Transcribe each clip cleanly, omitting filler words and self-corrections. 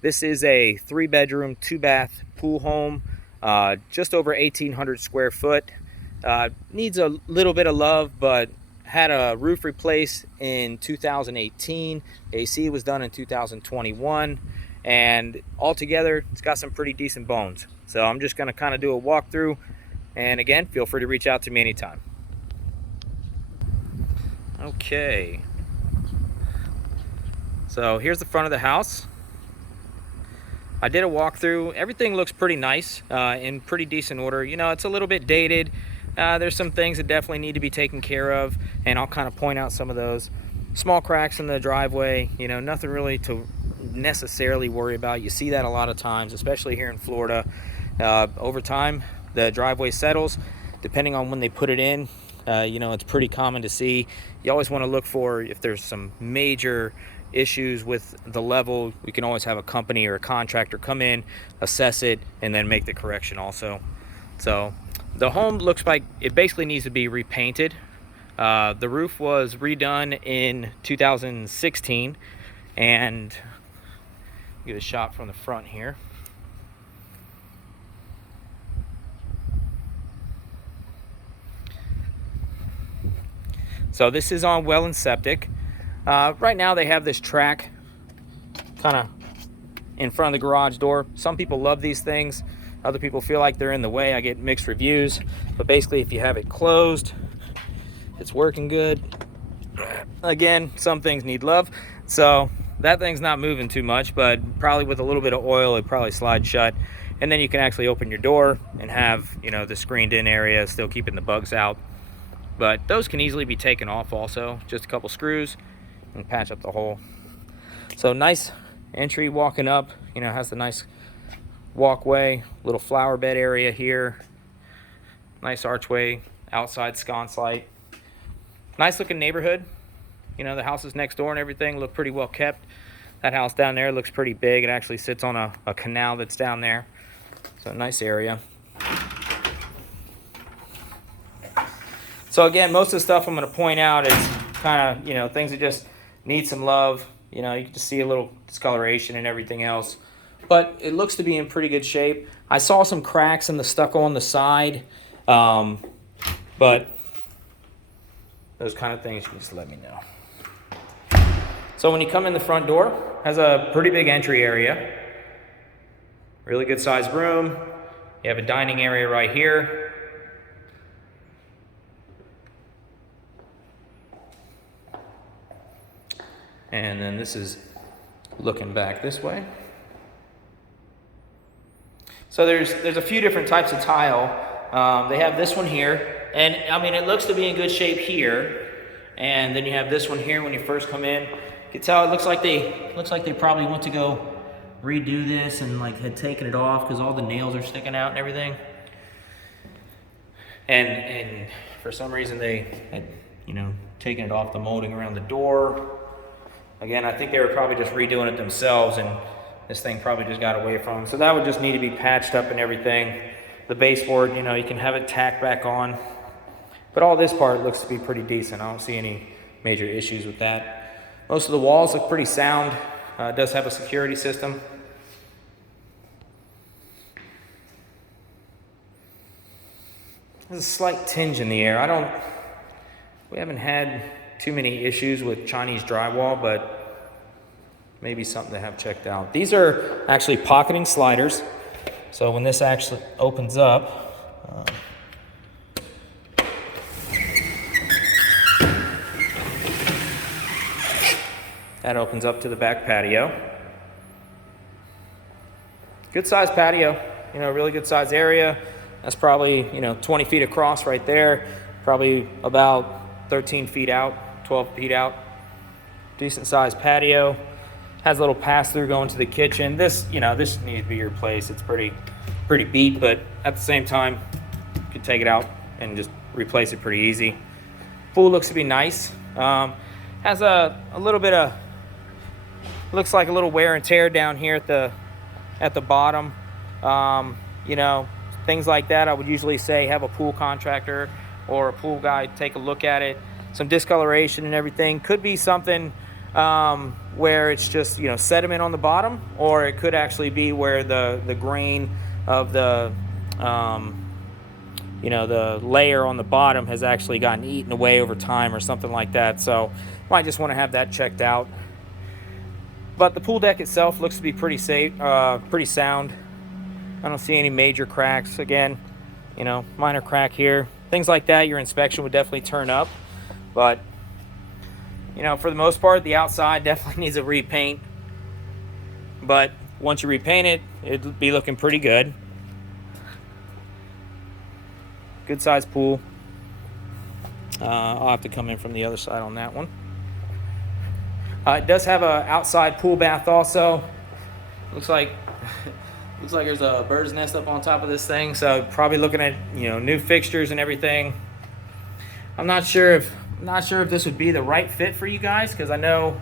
This is a 3-bedroom, 2-bath pool home, just over 1,800 square foot. Needs a little bit of love, but had a roof replaced in 2018. AC was done in 2021, and altogether it's got some pretty decent bones. So I'm just going to kind of do a walkthrough, and again, feel free to reach out to me anytime. Okay, so here's the front of the house. I did a walkthrough. Everything looks pretty nice, in pretty decent order. You know, it's a little bit dated. There's some things that definitely need to be taken care of, and I'll kind of point out some of those. Small cracks in the driveway, you know, nothing really to necessarily worry about. You see that a lot of times, especially here in Florida. Over time, the driveway settles, depending on when they put it in. You know, it's pretty common to see. You always want to look for if there's some major issues with the level. We can always have a company or a contractor come in, assess it, and then make the correction also. So the home looks like it basically needs to be repainted. The roof was redone in 2016, and get a shot from the front here. So this is on well and septic. Right now they have this track kind of in front of the garage door. Some people love these things. Other people feel like they're in the way. I get mixed reviews. But basically, if you have it closed, it's working good. Again, some things need love. So that thing's not moving too much, but probably with a little bit of oil, it probably slides shut. And then you can actually open your door and have, you know, the screened in area, still keeping the bugs out. But those can easily be taken off also. Just a couple screws and patch up the hole. So nice entry walking up, you know, has the nice walkway, little flower bed area here, nice archway, outside sconce light. Nice looking neighborhood. You know, the houses next door and everything look pretty well kept. That house down there looks pretty big. It actually sits on a canal that's down there. So nice area. So again, most of the stuff I'm going to point out is kind of, you know, things that just need some love. You know, you can just see a little discoloration and everything else. But it looks to be in pretty good shape. I saw some cracks in the stucco on the side. But those kind of things, you can just let me know. So when you come in the front door, has a pretty big entry area. Really good sized room. You have a dining area right here. And then this is looking back this way. So there's a few different types of tile. They have this one here, and I mean, it looks to be in good shape here. And then you have this one here when you first come in. You can tell it looks like they probably went to go redo this and like had taken it off because all the nails are sticking out and everything. And for some reason they had, you know, taken it off the molding around the door. Again, I think they were probably just redoing it themselves, and this thing probably just got away from them. So that would just need to be patched up and everything. The baseboard, you know, you can have it tacked back on. But all this part looks to be pretty decent. I don't see any major issues with that. Most of the walls look pretty sound. It does have a security system. There's a slight tinge in the air. We haven't had too many issues with Chinese drywall, but maybe something to have checked out. These are actually pocketing sliders. So when this actually opens up, that opens up to the back patio. Good sized patio, you know, really good sized area. That's probably, you know, 20 feet across right there, probably about 13 feet out. 12 feet out. Decent sized patio. Has a little pass through going to the kitchen. This, you know, this needs to be replaced. It's pretty beat, but at the same time, you can take it out and just replace it pretty easy. Pool looks to be nice. Has a little bit of, looks like a little wear and tear down here at the bottom. You know, things like that. I would usually say have a pool contractor or a pool guy take a look at it. Some discoloration and everything. Could be something where it's just, sediment on the bottom, or it could actually be where the grain of the the layer on the bottom has actually gotten eaten away over time or something like that. So I just want to have that checked out. But the pool deck itself looks to be pretty safe, pretty sound. I don't see any major cracks. Again, minor crack here. Things like that, your inspection would definitely turn up. But, for the most part, the outside definitely needs a repaint. But once you repaint it, it'll be looking pretty good. Good sized pool. I'll have to come in from the other side on that one. It does have an outside pool bath also. Looks like there's a bird's nest up on top of this thing. So probably looking at new fixtures and everything. I'm not sure if this would be the right fit for you guys, because I know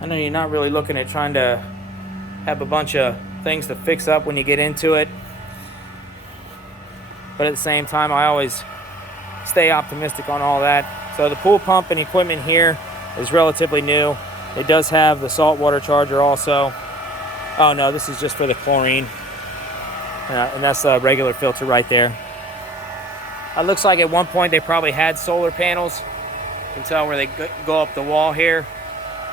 you're not really looking at trying to have a bunch of things to fix up when you get into it. But at the same time, I always stay optimistic on all that. So the pool pump and equipment here is relatively new. It does have the saltwater charger also. Oh no, this is just for the chlorine. And that's a regular filter right there. It looks like at one point they probably had solar panels. You can tell where they go up the wall here.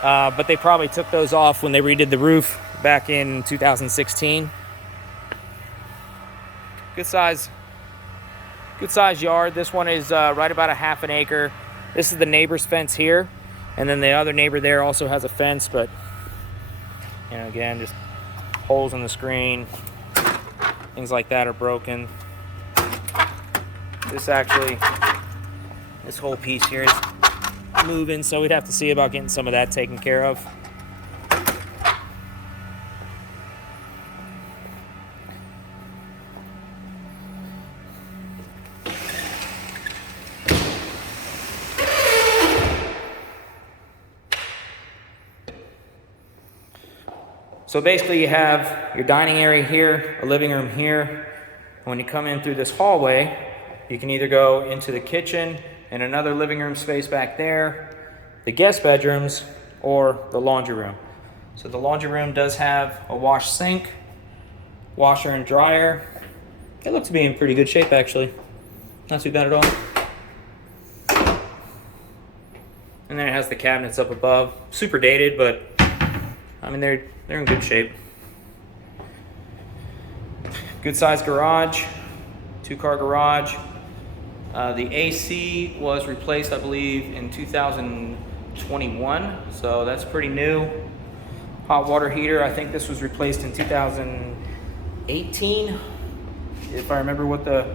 But they probably took those off when they redid the roof back in 2016. Good size yard. This one is right about a half an acre. This is the neighbor's fence here, and then the other neighbor there also has a fence, but again, just holes in the screen, things like that are broken. This whole piece here is moving, so we'd have to see about getting some of that taken care of. So basically you have your dining area here, a living room here. When you come in through this hallway, you can either go into the kitchen and another living room space back there, the guest bedrooms, or the laundry room. So the laundry room does have a wash sink, washer and dryer. It looks to be in pretty good shape actually. Not too bad at all. And then it has the cabinets up above. Super dated, but I mean, they're in good shape. Good sized garage, 2-car garage. The AC was replaced, I believe, in 2021, so that's pretty new. Hot water heater, I think this was replaced in 2018, if I remember what the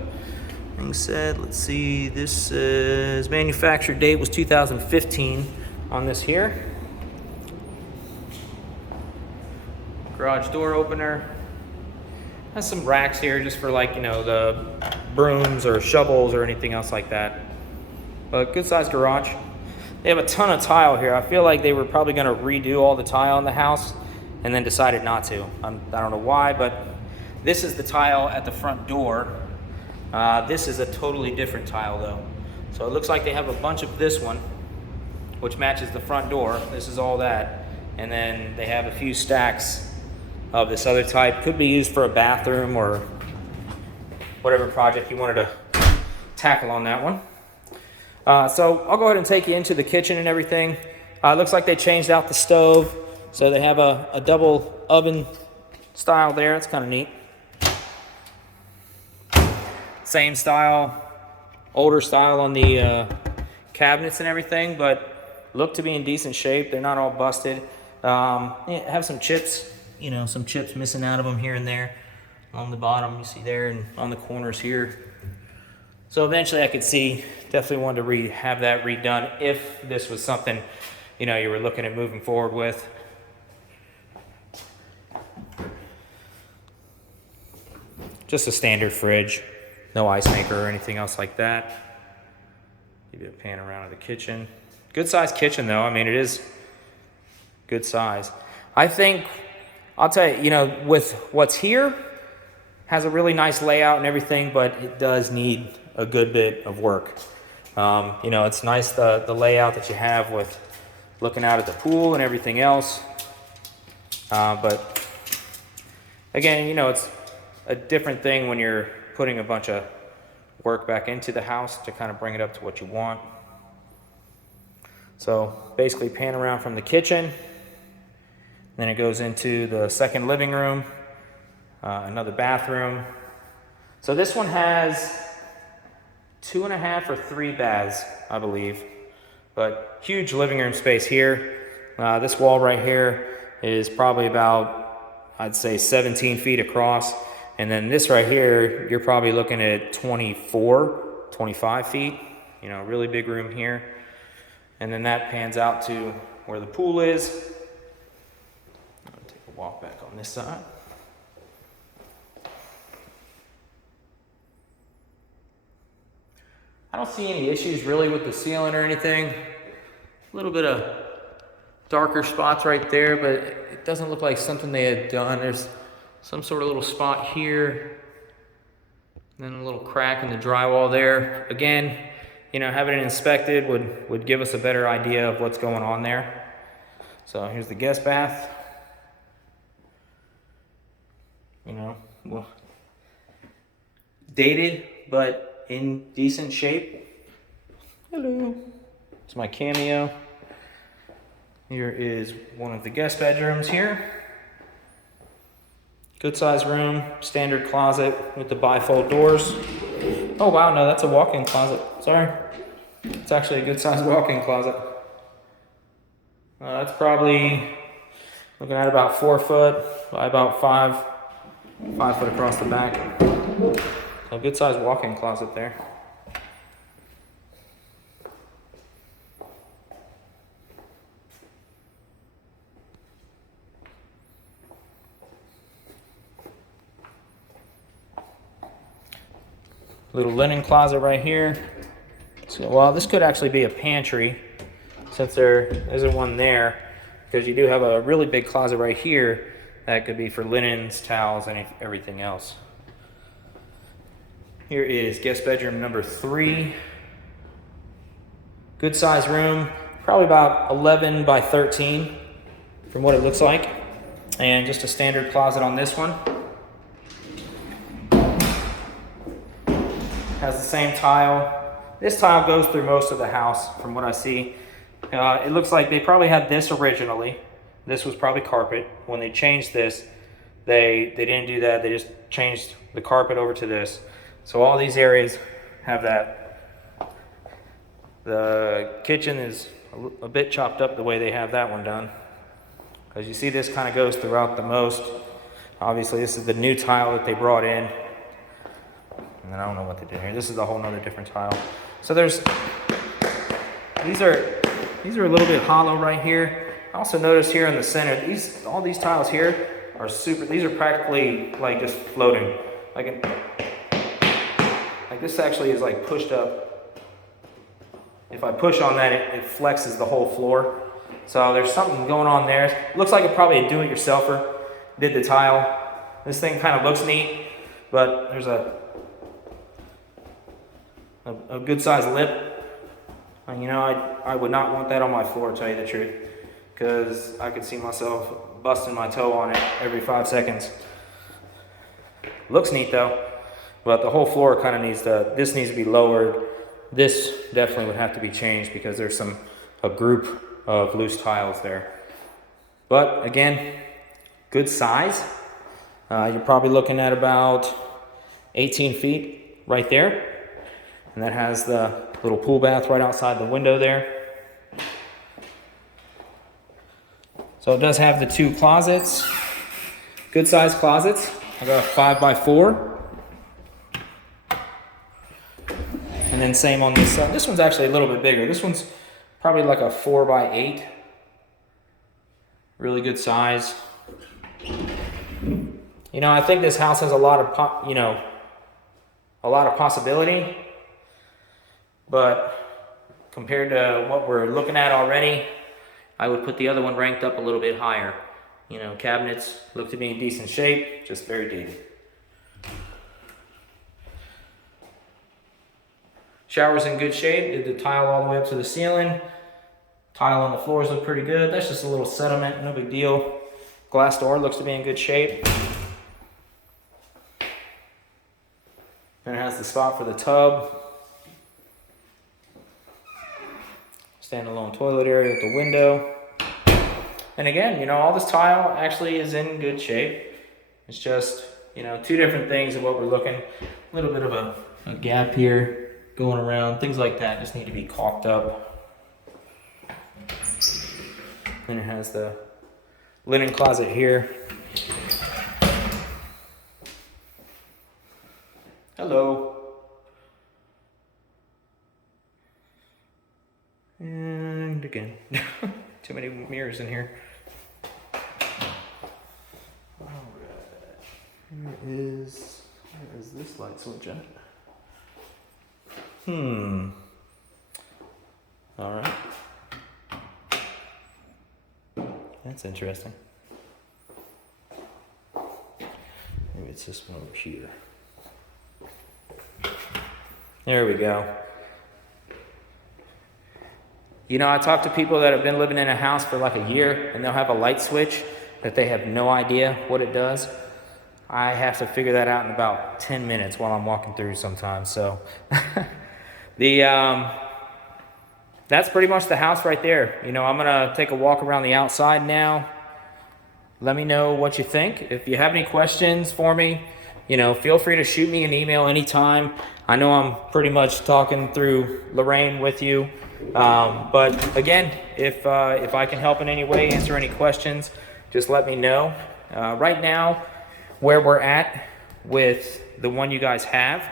thing said. Let's see, this is manufactured date was 2015 on this here. Garage door opener. Has some racks here just for the brooms or shovels or anything else like that. But good sized garage. They have a ton of tile here. I feel like they were probably going to redo all the tile in the house and then decided not to. I don't know why, but this is the tile at the front door. This is a totally different tile though. So it looks like they have a bunch of this one, which matches the front door. This is all that. And then they have a few stacks of this other type. Could be used for a bathroom or whatever project you wanted to tackle on that one. So I'll go ahead and take you into the kitchen and everything. It looks like they changed out the stove. So they have a double oven style there. It's kind of neat. Same style, older style on the cabinets and everything, but look to be in decent shape. They're not all busted. Have some chips. Some chips missing out of them here and there on the bottom, you see there, and on the corners here. So eventually I could see, definitely wanted to have that redone if this was something, you were looking at moving forward with. Just a standard fridge, no ice maker or anything else like that. Give you a pan around of the kitchen. Good sized kitchen though, I mean it is good size. I think, I'll tell you, with what's here, has a really nice layout and everything, but it does need a good bit of work. You know, it's nice the layout that you have with looking out at the pool and everything else. But again, you know, it's a different thing when you're putting a bunch of work back into the house to kind of bring it up to what you want. So basically pan around from the kitchen, then it goes into the second living room, another bathroom. So this one has 2.5 or 3 baths, I believe, but huge living room space here. This wall right here is probably about, I'd say 17 feet across. And then this right here, you're probably looking at 24, 25 feet, you know, really big room here. And then that pans out to where the pool is. I'm gonna take a walk back on this side. I don't see any issues really with the ceiling or anything. A little bit of darker spots right there, but it doesn't look like something they had done. There's some sort of little spot here, and then a little crack in the drywall there. Again, you know, having it inspected would give us a better idea of what's going on there. So here's the guest bath. You know, well, dated, but in decent shape. Hello. It's my Cameo. Here is one of the guest bedrooms here. Good size room, standard closet with the bifold doors. Oh wow, no, that's a walk-in closet. Sorry. It's actually a good size walk-in closet. That's probably looking at about 4 foot by about 5 foot across the back. A good size walk-in closet there. Little linen closet right here. So, well, this could actually be a pantry since there isn't one there, because you do have a really big closet right here that could be for linens, towels, and everything else. Here is guest bedroom number 3. Good size room, probably about 11 by 13 from what it looks like. And just a standard closet on this one. Has the same tile. This tile goes through most of the house from what I see. It looks like they probably had this originally. This was probably carpet. When they changed this, they didn't do that. They just changed the carpet over to this. So all these areas have that. The kitchen is a bit chopped up the way they have that one done. As you see, this kind of goes throughout the most. Obviously, this is the new tile that they brought in. And then I don't know what they did here. This is a whole nother different tile. So these are a little bit hollow right here. I also noticed here in the center, all these tiles here are these are practically like just floating. Like this actually is like pushed up. If I push on that, it flexes the whole floor. So there's something going on there. It looks like it probably a do-it-yourselfer did the tile. This thing kind of looks neat, but there's a good sized lip. And you know, I would not want that on my floor, to tell you the truth, because I could see myself busting my toe on it every 5 seconds. Looks neat though, but the whole floor kind of this needs to be lowered. This definitely would have to be changed because there's a group of loose tiles there. But again, good size. You're probably looking at about 18 feet right there. And that has the little pool bath right outside the window there. So it does have the 2 closets. Good size closets. I got a 5 by 4. And then same on this side. This one's actually a little bit bigger. This one's probably like a 4 by 8. Really good size. You know, I think this house has a lot of possibility. But compared to what we're looking at already, I would put the other one ranked up a little bit higher. You know, cabinets look to be in decent shape, just very dated. Shower's in good shape. Did the tile all the way up to the ceiling. Tile on the floors look pretty good. That's just a little sediment, no big deal. Glass door looks to be in good shape. And it has the spot for the tub. Standalone toilet area with the window. And again, you know, all this tile actually is in good shape. It's just, you know, two different things of what we're looking. A little bit of a gap here going around. Things like that just need to be caulked up. Then it has the linen closet here. Hello. And again, too many mirrors in here. All right, where is this light switch at? All right. That's interesting. Maybe it's this one over here. There we go. You know, I talk to people that have been living in a house for like a year and they'll have a light switch that they have no idea what it does. I have to figure that out in about 10 minutes while I'm walking through sometimes. So that's pretty much the house right there. You know, I'm gonna take a walk around the outside now. Let me know what you think. If you have any questions for me, you know, feel free to shoot me an email anytime. I know I'm pretty much talking through Lorraine with you. But again, if I can help in any way, answer any questions, just let me know. Right now, where we're at with the one you guys have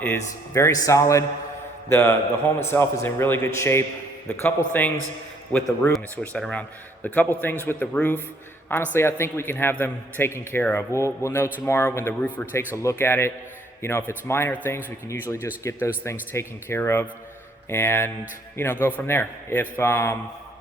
is very solid. The home itself is in really good shape. The couple things with the roof, let me switch that around. The couple things with the roof, honestly, I think we can have them taken care of. We'll know tomorrow when the roofer takes a look at it. You know, if it's minor things, we can usually just get those things taken care of and, you know, go from there. If,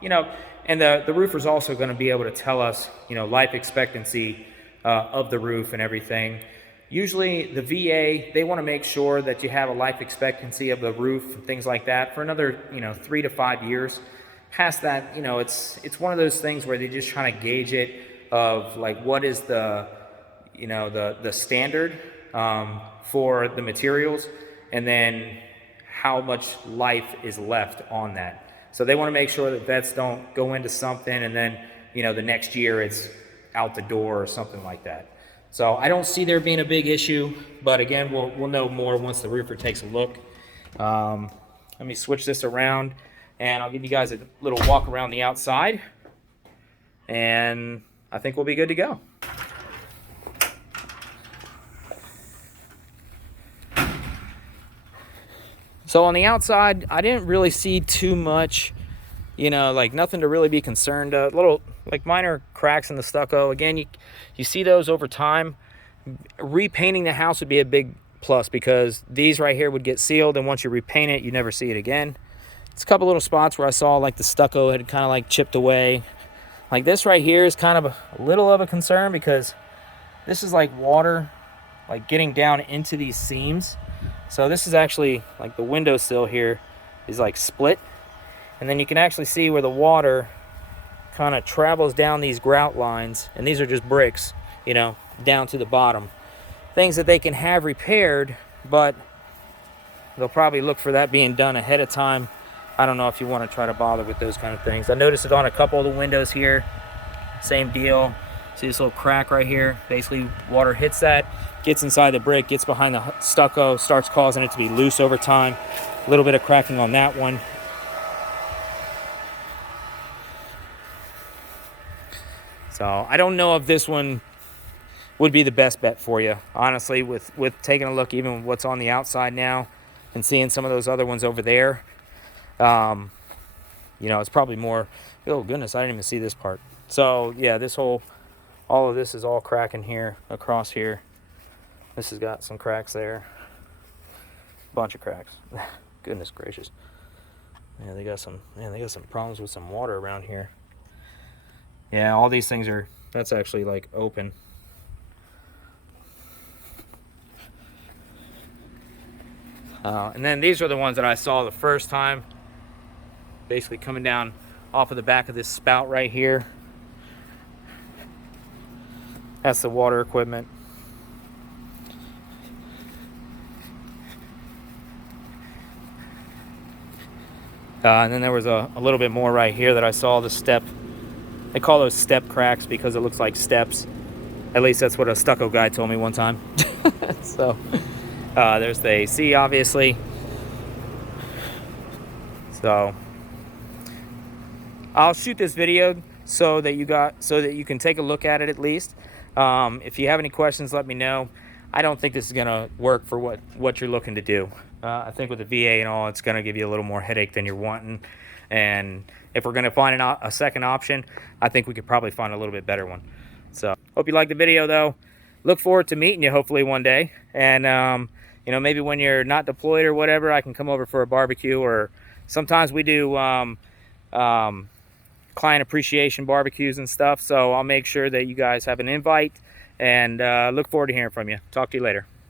you know, and the roofer's also going to be able to tell us, you know, life expectancy of the roof and everything. Usually the VA, they want to make sure that you have a life expectancy of the roof and things like that for another, you know, 3 to 5 years. Past that, you know, it's one of those things where they're just trying to gauge it of like what is the, you know, the standard for the materials, and then how much life is left on that. So they want to make sure that vets don't go into something and then, you know, the next year it's out the door or something like that. So I don't see there being a big issue, but again, we'll know more once the roofer takes a look. Let me switch this around and I'll give you guys a little walk around the outside, and I think we'll be good to go. So on the outside, I didn't really see too much, you know, like nothing to really be concerned of. Little, like minor cracks in the stucco. Again, you see those over time. Repainting the house would be a big plus because these right here would get sealed, and once you repaint it, you never see it again. It's a couple little spots where I saw like the stucco had kind of like chipped away. Like this right here is kind of a little of a concern because this is like water like getting down into these seams. So this is actually like the windowsill here is like split, and then you can actually see where the water kind of travels down these grout lines, and these are just bricks, you know, down to the bottom. Things that they can have repaired, but they'll probably look for that being done ahead of time. I don't know if you want to try to bother with those kind of things. I noticed it on a couple of the windows here. Same deal. See this little crack right here? Basically, water hits that, gets inside the brick, gets behind the stucco, starts causing it to be loose over time. A little bit of cracking on that one. So I don't know if this one would be the best bet for you, honestly, with taking a look even what's on the outside now and seeing some of those other ones over there. You know, it's probably more, oh goodness, I didn't even see this part. So yeah, all of this is all cracking here, across here. This has got some cracks there. Bunch of cracks. Goodness gracious. Yeah, they got some problems with some water around here. Yeah, all these things are, that's actually like open. And then these are the ones that I saw the first time, basically coming down off of the back of this spout right here. That's the water equipment. And then there was a little bit more right here that I saw, the step. They call those step cracks because it looks like steps. At least that's what a stucco guy told me one time. So there's the AC, obviously. So I'll shoot this video so that you can take a look at it at least. If you have any questions, let me know. I don't think this is gonna work for what you're looking to do. I think with the VA and all, it's gonna give you a little more headache than you're wanting. And if we're gonna find a second option, I think we could probably find a little bit better one. So hope you liked the video though. Look forward to meeting you hopefully one day. And you know, maybe when you're not deployed or whatever, I can come over for a barbecue, or sometimes we do client appreciation barbecues and stuff. So I'll make sure that you guys have an invite, and look forward to hearing from you. Talk to you later.